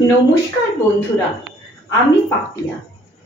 নমস্কার বন্ধুরা, আমি পাপিয়া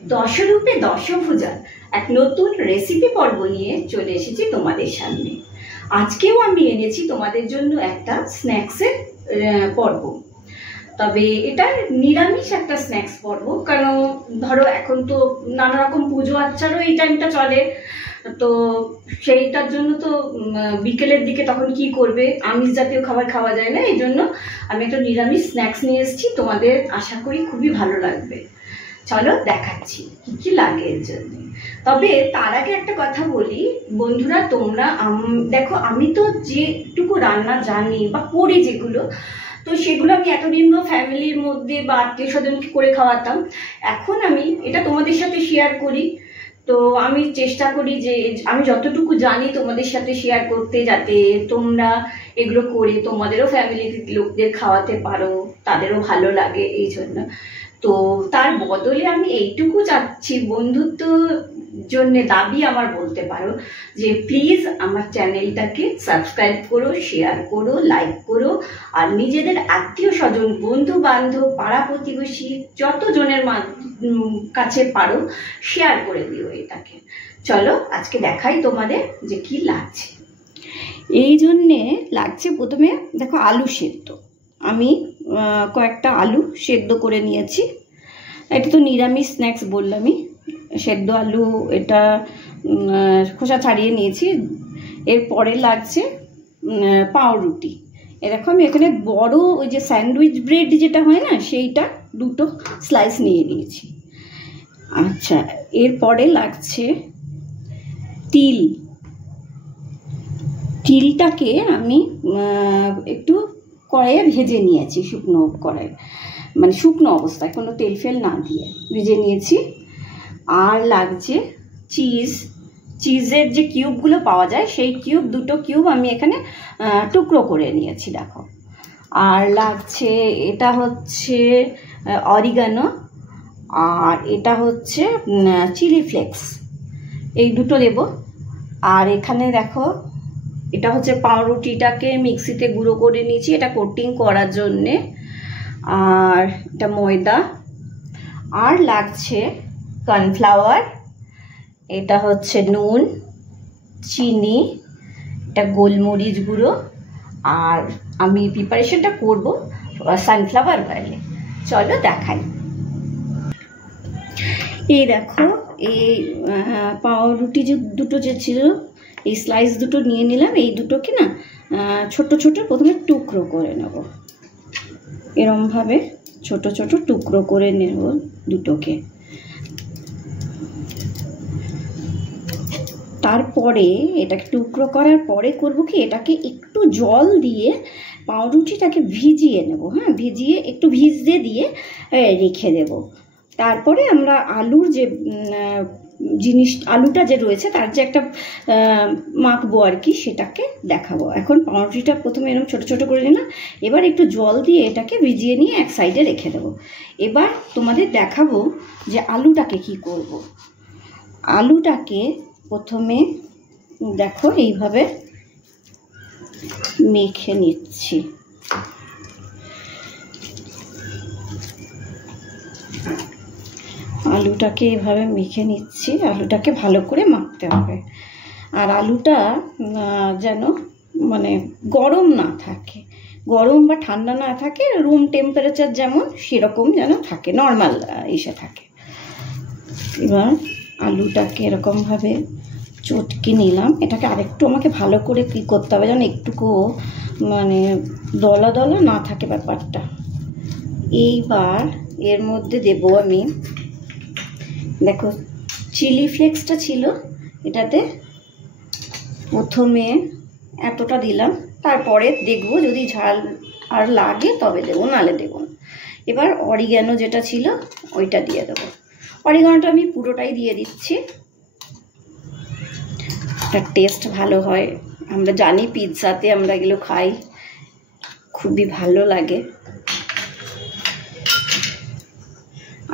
দশরূপে দশভুজা এক নতুন রেসিপি পর্ব নিয়ে চলে এসেছি তোমাদের সামনে। আজকেও আমি এনেছি তোমাদের জন্য একটা স্ন্যাক্সের পর্ব। তবে এটা নিরামিষ একটা স্ন্যাক্স পর্ব, কারণ ধরো এখন তো নানা রকম পুজো আচ্চারও এই টাইমটা চলে, তো সেইটার জন্য তো বিকেলের দিকে তখন কি করবে, আমিষ জাতীয় খাবার খাওয়া যায় না, এই জন্য আমি একটা নিরামিষ স্ন্যাক্স নিয়ে এসেছি। তোমাদের আশা করি খুবই ভালো লাগবে। চলো দেখাচ্ছি কি কি লাগে এর জন্য। তবে তার আগে একটা কথা বলি বন্ধুরা, তোমরা দেখো, আমি তো যেটুকু রান্না জানি বা করি যেগুলো, তো সেগুলো আমি এতদিন তো ফ্যামিলির মধ্যে বা আত্মীয় স্বজনকে করে খাওয়াতাম। এখন আমি এটা তোমাদের সাথে শেয়ার করি। তো আমি চেষ্টা করি যে আমি যতটুকু জানি তোমাদের সাথে শেয়ার করতে, যাতে তোমরা এগুলো করে তোমাদেরও ফ্যামিলির লোকদের খাওয়াতে পারো, তাদেরও ভালো লাগে। এই জন্য তো তার বদলে আমি এইটুকু চাচ্ছি, বন্ধুত্ব জন্য দাবি আমার বলতে পারো, যে প্লিজ আমার চ্যানেলটাকে সাবস্ক্রাইব করো, শেয়ার করো, লাইক করো, আর নিজেদের আত্মীয় স্বজন, বন্ধু বান্ধব, পাড়া প্রতিবেশী যতজনের কাছে পারো শেয়ার করে দিও এটাকে। চলো আজকে দেখাই তোমাদের যে কি লাগছে। এই জন্যে লাগছে প্রথমে দেখো আলু সেদ্ধ। আমি কয়েকটা আলু সেদ্ধ করে নিয়েছি। এটা তো নিরামিষ স্ন্যাক্স বললামই, সেদ্ধ আলু এটা খোসা ছাড়িয়ে নিয়েছি। এরপরে লাগছে পাউরুটি। এ দেখো আমি এখানে বড় ওই যে স্যান্ডউইচ ব্রেড যেটা হয় না, সেইটা দুটো স্লাইস নিয়ে নিয়েছি। আচ্ছা, এরপরে লাগছে তিল। তিলটাকে আমি একটু কড়াইয়ে ভেজে নিয়েছি, শুকনো কড়াই, মানে শুকনো অবস্থায়, কোনো তেল ফেল না দিয়ে ভেজে নিয়েছি। আর লাগছে চিজের যে কিউবগুলো পাওয়া যায়, সেই দুটো কিউব আমি এখানে টুকরো করে নিয়েছি দেখো। আর লাগছে, এটা হচ্ছে অরিগানো, আর এটা হচ্ছে চিলি ফ্লেক্স, এই দুটো দেব। আর এখানে দেখো, এটা হচ্ছে পাউরুটিটাকে মিক্সিতে গুঁড়ো করে নিয়েছি, এটা কোটিং করার জন্যে। আর এটা ময়দা। আর লাগছে কর্নফ্লাওয়ার, এটা হচ্ছে নুন, চিনি, এটা গোলমরিচ গুঁড়ো। আর আমি প্রিপারেশনটা করব সানফ্লাওয়ার অয়েলে। চলো দেখাই। এই দেখো, এই পাউরুটি যে দুটো যে ছিল, এই স্লাইস দুটো নিয়ে নিলাম। এই দুটোকে না ছোট ছোট প্রথমে টুকরো করে নেব, এরমভাবে ছোট ছোট টুকরো করে নেব দুটোকে। তারপরে এটাকে টুকরো করার পরে করব কি, এটাকে একটু জল দিয়ে পাউরুটিটাকে ভিজিয়ে নেব। হ্যাঁ, ভিজিয়ে একটু ভিজতে দিয়ে রেখে দেব। তারপরে আমরা আলুর যে আলুটা যে রয়েছে তার যে একটা মাখবো আর কি, সেটাকে দেখাবো। এখন পাউরুটিটা প্রথমে এরকম ছোট ছোট করে নিলাম, এবার একটু জল দিয়ে এটাকে ভিজিয়ে নিয়ে এক সাইডে রেখে দেবো। এবার তোমাদের দেখাবো যে আলুটাকে কি করব। আলুটাকে প্রথমে দেখো এইভাবে মেখে নিচ্ছি। আলুটাকে এভাবে মেখে নিচ্ছি। আলুটাকে ভালো করে মাখতে হবে। আর আলুটা যেন মানে গরম না থাকে, গরম বা ঠান্ডা না থাকে, রুম টেম্পারেচার যেমন সেরকম যেন থাকে, নর্মাল এসে থাকে। এবার আলুটাকে এরকমভাবে চটকে নিলাম। এটাকে আরেকটু আমাকে ভালো করে কী করতে হবে যেন একটুকু মানে দলা দলা না থাকে ব্যাপারটা। এইবার এর মধ্যে দেব আমি, দেখো চিলি ফ্লেক্সটা ছিল, এটাতে প্রথমে এতটা দিলাম, তারপরে দেখবো যদি ঝাল আর লাগে তবে দেবো, নালে দেবো না। এবার অরিগানো যেটা ছিল ওইটা দিয়ে দেবো। অরিগানোটা আমি পুরোটাই দিয়ে দিচ্ছি, একটা টেস্ট ভালো হয়। আমরা জানি পিৎজাতে আমরা এগুলো খাই, খুবই ভালো লাগে।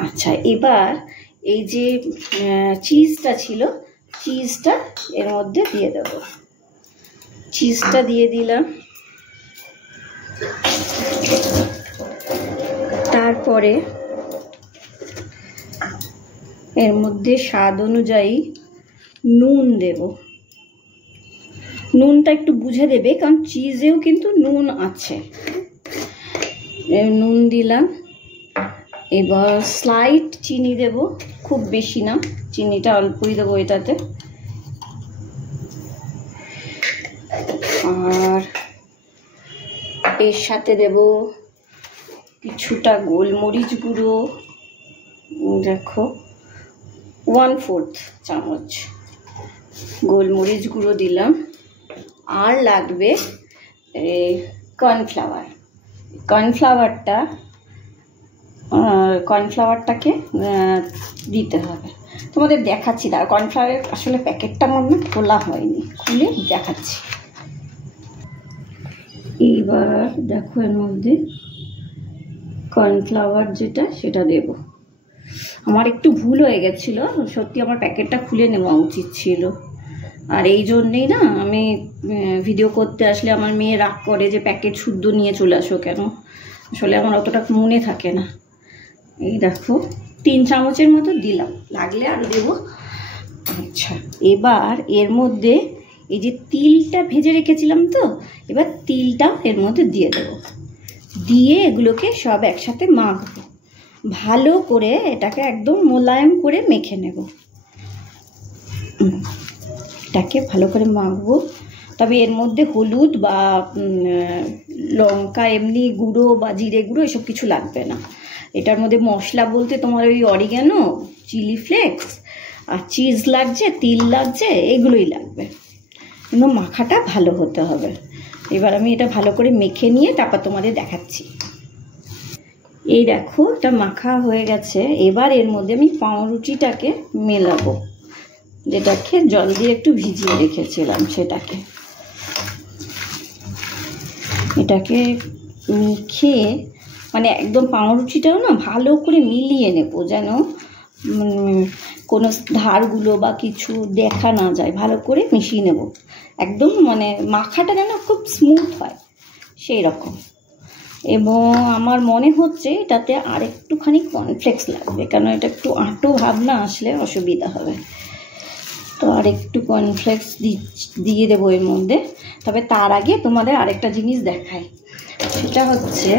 আচ্ছা, এবার এই যে চিজটা ছিল, চিজটা এর মধ্যে দিয়ে দেব। চিজটা দিয়ে দিলাম। তার তারপরে এর মধ্যে স্বাদ অনুযায়ী নুন দেব। নুনটা একটু বুঝে দেবে, কারণ চিজেও কিন্তু নুন আছে। নুন দিলাম। এবার স্লাইট চিনি দেব, খুব বেশি না, চিনিটা অল্পই দেবো এটাতে। আর এর সাথে দেব কিছুটা গোলমরিচ গুঁড়ো, দেখো 1/4 চামচ গোলমরিচ গুঁড়ো দিলাম। আর লাগবে কর্নফ্লাওয়ার। কর্নফ্লাওয়ারটাকে দিতে হবে। তোমাদের দেখাচ্ছি, দাঁড়া, কর্নফ্লাওয়ারের আসলে প্যাকেটটা আমার না খোলা হয়নি, খুলে দেখাচ্ছি। এইবার দেখো এর মধ্যে কর্নফ্লাওয়ার যেটা সেটা দেব। আমার একটু ভুল হয়ে গেছিল, সত্যি আমার প্যাকেটটা খুলে নেওয়া উচিত ছিল। আর এই জন্যেই না আমি ভিডিও করতে আসলে আমার মেয়ে রাগ করে যে প্যাকেট শুদ্ধ নিয়ে চলে আসো কেন, আসলে আমার অতটা মনে থাকে না। এই দেখো 3 চামচের মতো দিলাম, লাগলে আরও দেবো। আচ্ছা, এবার এর মধ্যে এই যে তিলটা ভেজে রেখেছিলাম, তো এবার তিলটা এর মধ্যে দিয়ে দেবো। দিয়ে এগুলোকে সব একসাথে মাখবো, ভালো করে এটাকে একদম মোলায়েম করে মেখে নেব। এটাকে ভালো করে মাখবো। তবে এর মধ্যে হলুদ বা লঙ্কা এমনি গুঁড়ো বা জিরে গুঁড়ো এসব কিছু লাগবে না। এটার মধ্যে মশলা বলতে তোমার ওই অরিগ্যানো, চিলি ফ্লেক্স আর চিজ লাগছে, তিল লাগছে, এগুলোই লাগবে। কিন্তু মাখাটা ভালো হতে হবে। এবার আমি এটা ভালো করে মেখে নিয়ে তারপর তোমাদের দেখাচ্ছি। এই দেখো এটা মাখা হয়ে গেছে। এবার এর মধ্যে আমি পাউরুটিটাকে মেলাবো, যেটাকে জল দিয়ে একটু ভিজিয়ে রেখেছিলাম সেটাকে। এটাকে মিখিয়ে মানে একদম পাউরুটিটাও না ভালো করে মিলিয়ে নেব, যেন কোনো ধারগুলো বা কিছু দেখা না যায়। ভালো করে মিশিয়ে নেব, একদম মানে মাখাটা যেন খুব স্মুথ হয় সেই রকম। এবং আমার মনে হচ্ছে এটাতে আর একটুখানি কর্নফ্লেক্স লাগবে, কারণ এটা একটু আঁটো ভাব না আসলে অসুবিধা হবে। তো আর একটু কর্নফ্লেক্স দিয়ে দেবো এর মধ্যে। তবে তার আগে তোমাদের আরেকটা জিনিস দেখাই, সেটা হচ্ছে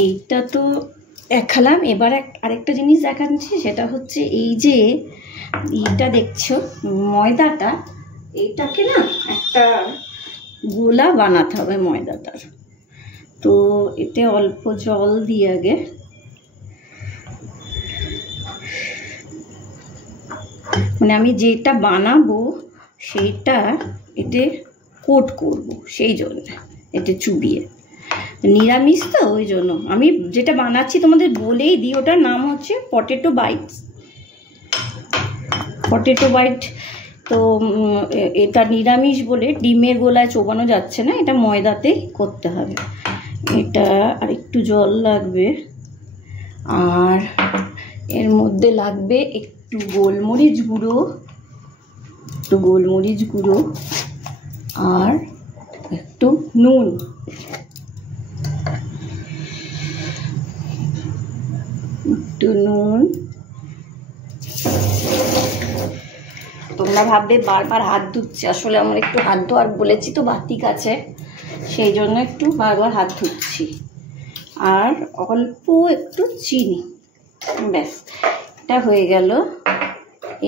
এইটা তো দেখালাম। এবার আরেকটা জিনিস দেখাচ্ছি, সেটা হচ্ছে এই যে এইটা দেখছো ময়দাটা, এইটাকে না একটা গোলা বানাতে হবে ময়দাটার। তো এতে অল্প জল দিয়ে আগে মানে আমি যেটা বানাবো সেইটা এতে কোট করব, সেই জন্য এতে চুবিয়ে। নিরামিষ তো ওই জন্য আমি যেটা বানাচ্ছি তোমাদের বলেই দিই, ওটার নাম হচ্ছে পটেটো বাইটস। Potato byte. তো এটা নিরামিষ বলে ডিমের গোলায় চোবানো যাচ্ছে না, এটা ময়দাতেই করতে হবে। এটা আর একটু জল লাগবে, আর এর মধ্যে লাগবে একটু গোলমরিচ গুঁড়ো, আর একটু নুন। তোমরা ভাববে বারবার হাত ধুচ্ছে, আসলে আমার একটু হাত ধোয়ার বলেছি তো বাতিক আছে, সেই জন্য একটু বারবার হাত ধুচ্ছি। আর অল্প একটু চিনি, ব্যাস এটা হয়ে গেল।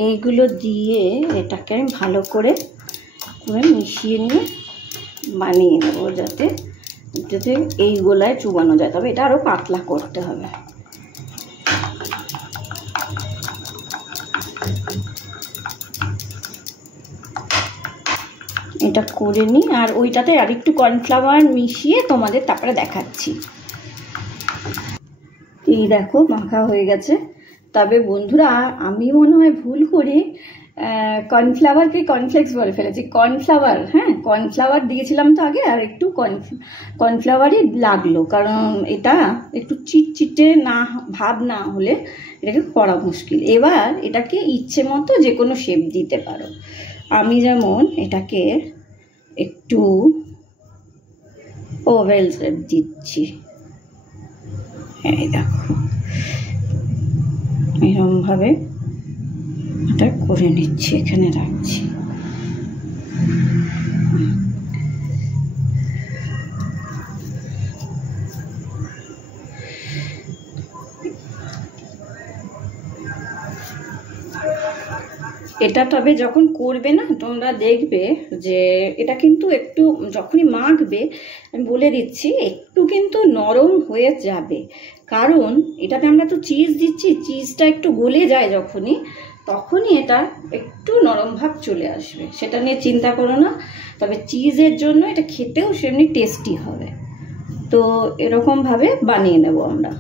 এইগুলো দিয়ে এটাকে আমি ভালো করে মিশিয়ে নিয়ে বানিয়ে নেবো, যাতে এই গোলায় চুবানো যায়। তবে এটা আরও পাতলা করতে হবে। এটা করে নিই, আর ওইটাতে আর একটু কর্নফ্লাওয়ার মিশিয়ে তোমাদের তারপরে দেখাচ্ছি। এই দেখো মাখা হয়ে গেছে। তবে বন্ধুরা আমি মনে হয় ভুল করে কর্নফ্লাওয়ারকে কর্নফ্লেক্স বলে ফেলেছি। কর্নফ্লাওয়ার, হ্যাঁ কর্নফ্লাওয়ার দিয়েছিলাম তো আগে, আর একটু কর্নফ্লাওয়ারই লাগলো, কারণ এটা একটু চিটচিটে না ভাব না হলে এটাকে করা মুশকিল। এবার এটাকে ইচ্ছে মতো যে কোনো শেপ দিতে পারো। আমি যেমন এটাকে একটু ওভেল শেপ দিচ্ছি, এই দেখো এরকমভাবে এটা করে নিচ্ছি, এখানে রাখছি। এটা তবে যখন করবে না তোমরা দেখবে যে এটা কিন্তু একটু যখনই মাখবে, আমি বলে দিচ্ছি, একটু কিন্তু নরম হয়ে যাবে, কারণ এটাতে আমরা তো চিজ দিচ্ছি, চিজটা একটু গলে যায় যখনই, তখনই এটা একটু নরম ভাব চলে আসবে। সেটা নিয়ে চিন্তা করো না, তবে চিজের জন্য এটা খেতেও সেমনি টেস্টি হবে। তো এরকমভাবে বানিয়ে নেব আমরা।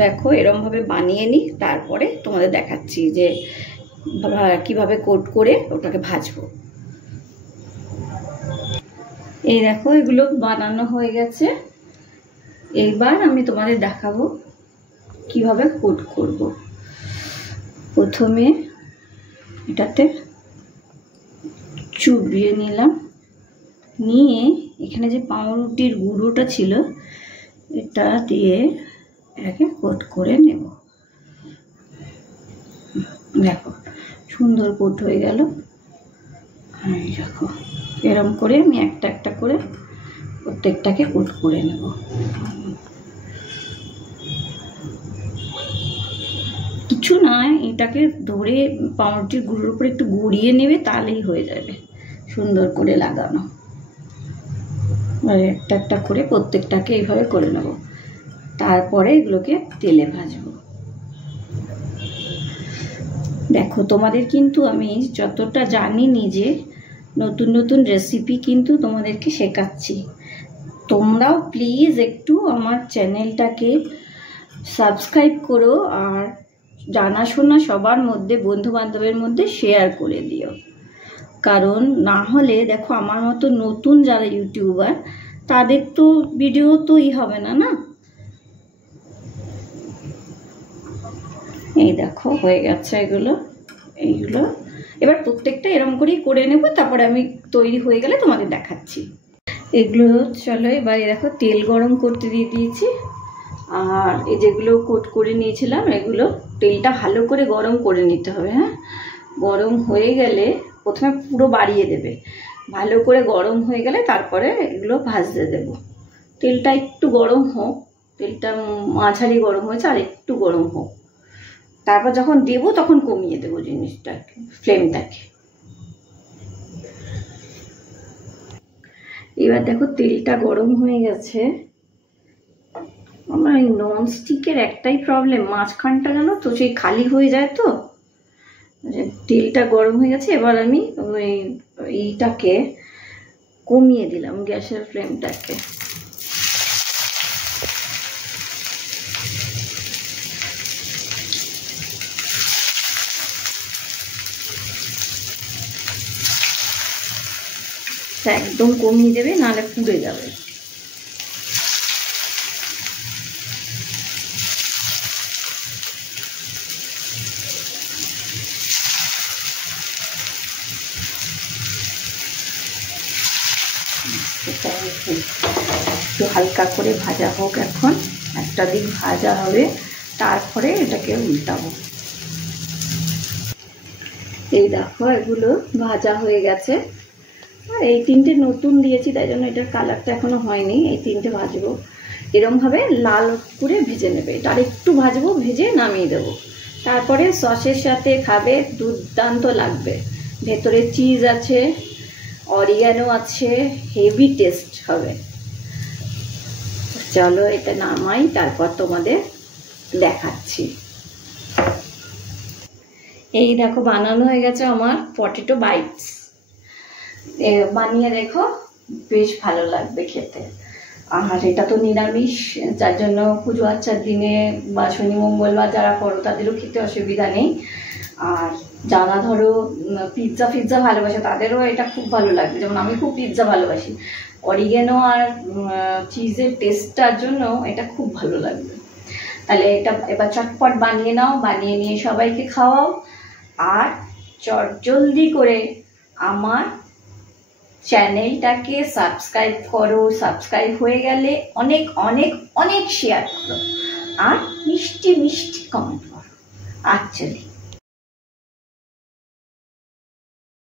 দেখো এরকমভাবে বানিয়ে নিই, তারপরে তোমাদের দেখাচ্ছি যে কিভাবে কোট করে ওটাকে ভাজবো। এই দেখো এগুলো বানানো হয়ে গেছে, এইবার আমি তোমাদের দেখাবো কিভাবে কোট করব। প্রথমে এটাতে চুবিয়ে নিলাম, নিয়ে এখানে যে পাউরুটির গুঁড়োটা ছিল এটা দিয়ে এটাকে কোট করে নেব। দেখো সুন্দর কোট হয়ে গেল। এই দেখো এরম করে আমি একটা একটা করে প্রত্যেকটাকে কোট করে নেব। কিছু না, এটাকে ধরে পাউরুটির গুঁড়োর উপরে একটু গড়িয়ে নেবে, তাহলেই হয়ে যাবে সুন্দর করে লাগানো। আর একটা একটা করে প্রত্যেকটাকে এইভাবে করে নেব, তারপরে এগুলোকে তেলে ভাজবো। দেখো তোমাদের কিন্তু আমি যতটা জানি নিজে, নতুন নতুন রেসিপি কিন্তু তোমাদেরকে শেখাচ্ছি। তোমরাও প্লিজ একটু আমার চ্যানেলটাকে সাবস্ক্রাইব করো, আর জানাশোনা সবার মধ্যে, বন্ধু বান্ধবের মধ্যে শেয়ার করে দিও। কারণ না হলে দেখো আমার মতো নতুন যারা ইউটিউবার, তাদের তো ভিডিও তো হবে না না। এই দেখো হয়ে গেছে এইগুলো এবার প্রত্যেকটা এরকম করেই করে নেব, তারপরে আমি তৈরি হয়ে গেলে তোমাদের দেখাচ্ছি। এগুলো চলো এবার দেখো তেল গরম করতে দিয়ে দিয়েছি, আর এই যেগুলো কোট করে নিয়েছিলাম এগুলো তেলটা ভালো করে গরম করে নিতে হবে। হ্যাঁ, গরম হয়ে গেলে প্রথমে পুরো বাড়িয়ে দেবে, ভালো করে গরম হয়ে গেলে তারপরে এগুলো ভাজতে দেব। তেলটা একটু গরম হোক, তেলটা মাঝারি গরম হয়েছে, আর একটু গরম হোক, তারপর যখন দেবো তখন কমিয়ে দেবো জিনিসটাকে, ফ্লেমটাকে। এবার দেখো তেলটা গরম হয়ে গেছে। আমার এই ননস্টিকের একটাই প্রবলেম, মাঝখানটা জানো তো সেই খালি হয়ে যায়, তো তেলটা গরম হয়ে গেছে। এবার আমি এইটাকে কমিয়ে দিলাম, গ্যাসের ফ্লেমটাকে। একদম কমিয়ে দেবে, নাহলে পুড়ে যাবে। একটু হালকা করে ভাজা হোক, এখন একটা দিক ভাজা হবে, তারপরে এটাকে উল্টাবো। এই দেখো এগুলো ভাজা হয়ে গেছে, আর এই তিনটে নতুন দিয়েছি তাই জন্য এটার কালারটা এখনো হয়নি। এই তিনটে ভাজবো, এরমভাবে লাল করে ভেজে নেবে। এটা আর একটু ভাজবো, ভেজে নামিয়ে দেবো। তারপরে সসের সাথে খাবে, দুর্দান্ত লাগবে। ভেতরে চিজ আছে, অরিগানো আছে, হেভি টেস্ট হবে। চলো এটা নামাই, তারপর তোমাদের দেখাচ্ছি। এই দেখো বানানো হয়ে গেছে আমার পটেটো বাইটস। বানিয়ে দেখো, বেশ ভালো লাগবে খেতে। আর এটা তো নিরামিষ, যার জন্য পুজো আচ্চার দিনে বা শনি মঙ্গলবার যারা করো তাদেরও খেতে অসুবিধা নেই। আর যারা ধরো পিৎজা ভালোবাসে তাদেরও এটা খুব ভালো লাগবে, যেমন আমি খুব পিৎজা ভালোবাসি। অরিগেনো আর চিজের টেস্টটার জন্য এটা খুব ভালো লাগবে। তাহলে এটা এবার চটপট বানিয়ে নাও, বানিয়ে নিয়ে সবাইকে খাওয়াও। আর চটজলদি করে আমার চ্যানেলটাকে সাবস্ক্রাইব করো, সাবস্ক্রাইব হয়ে গেলে অনেক অনেক অনেক শেয়ার করো আর মিষ্টি মিষ্টি কমেন্ট করো। আচ্ছা।